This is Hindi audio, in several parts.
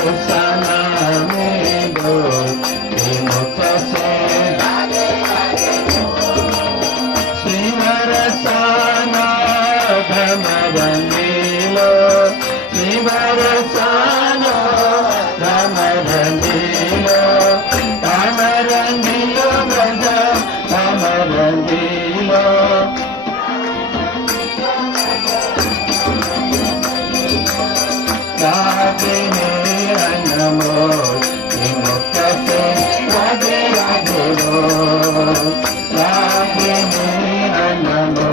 सना में दो मुख से श्रीवर सना भ्रमर नीलो श्रीवर सना भ्रमर नीलो भ्रमर नीलो ब्रज भ्रमर नीलो राधे नमो मुख से राधे राधे बोल राधे नमो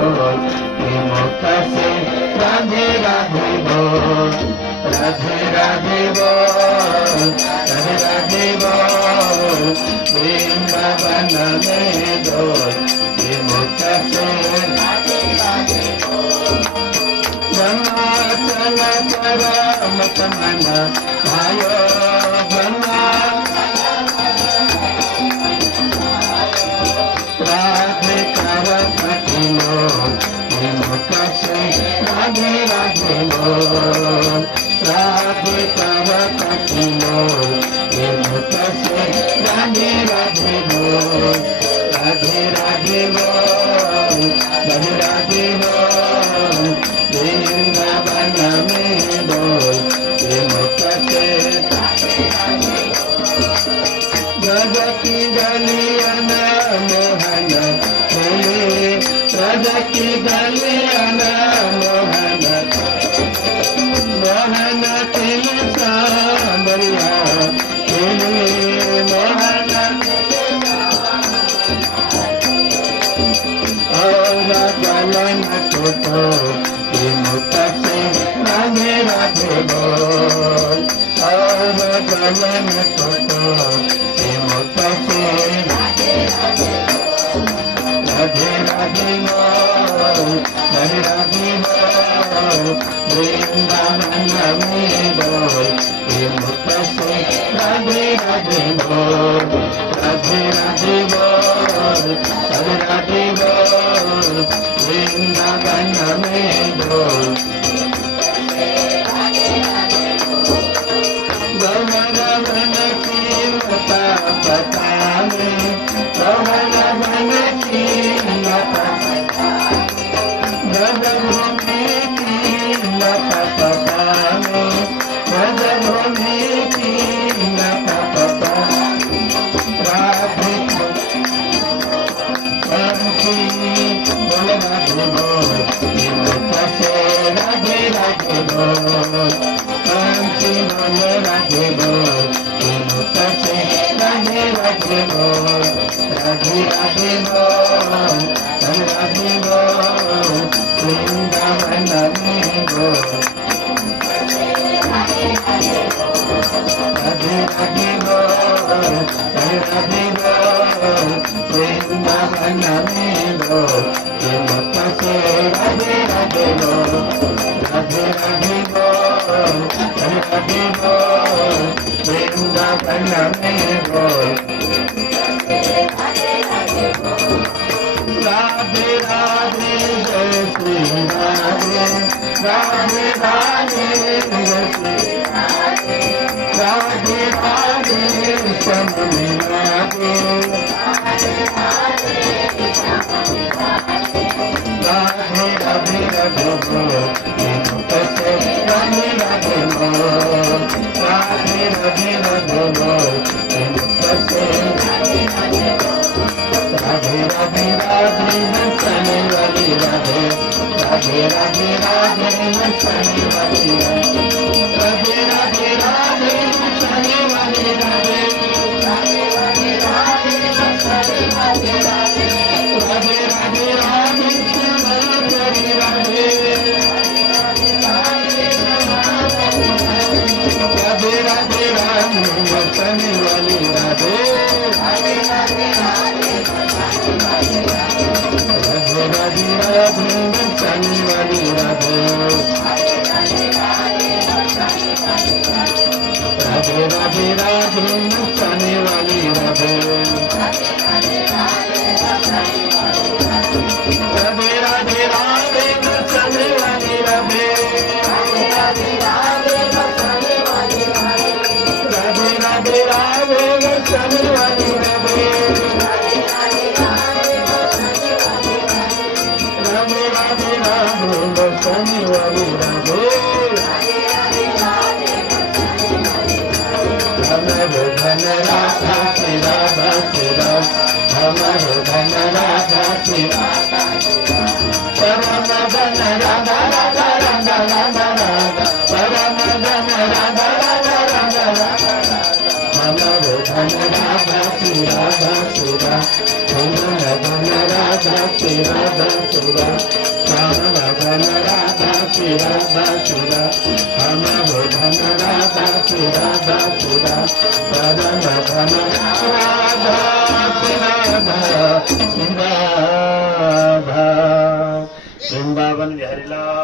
मुख से राधे राधे बोल राधे राधे बोल राधे राधे बोल वृंदावन में डोल मुख से राधे राधे बोल चल कर मत मन भायो ब्रह्मा राधे कर कटिलो मुख से राधे राधे बोल राधे कर कटिलो मुख से राधे राधे बोल राधे राधे बोल राधे राधे बोल वृंदावन में बोल मुख से ब्रज की गलियन मोहन खेले ब्रज की गलियन मोहन मोहन तिल सांबरिया खेले मोहन और गलन टूटो मुख से राधे राधे बोल और गलन टूटो मुख से राधे राधे राधे बोल राधे राधे बोल वृंदावन में बोल मुख से राधे राधे बोल राधे राधे बोल राधे राधे बोल वृंदावन में बोल गवन की लता पता में गवन की लता भूमि की लता पता में भूमि की लता पता राधे बोल राधे बोल मुख से राधे राधे बोल बोल राधे बोल मुख से राधे राधे बोल राधे राधे बोल राधे बोल वृंदावन में बोल राधे राधे बोल राधे बोल वृंदावन में बोल मुख से राधे राधे बोल राधे राधे बोल राधे बोल वृंदावन में बोल राधे राधे जय श्री राधे राधे राधे जय श्री राधे राधे राधे श्याम राधे राधे राधे राधे बोल मुख से राधे राधे बोल राधे राधे राधे बोल मुख से राधे राधे राधे नचने वाली राधे राधे राधे राधे नचने वाली राधे राधे राधे नचने वाली राधे राधे राधे राधे नचने वाली राधे राधे राधे राधे चली राधे राधे राधे राधे नचने वाली राधे राधे राधे राधे राधे राधे राधे नचने वाली राधे राधे राधे राधे नचने वाली राधे राधे राधे राधे नचने वाली राधे राधे राधे राधे नचने वाली राधे धन राधा श्री राधा श्री राम हमारो धन राधा श्री राधा परम धन राधा राधा राधा राधा राधा परम धन राधा राधा राधा राधा हमारो धन राधा श्री राधा श्री राम हमारो धन राधा श्री राधा श्री राम धन राधा श्री राधा श्री राम हमारो धन राधा श्री राधा श्री राम परम धन राधा श्री राधा श्री राधा वृंदावन बिहारी लाल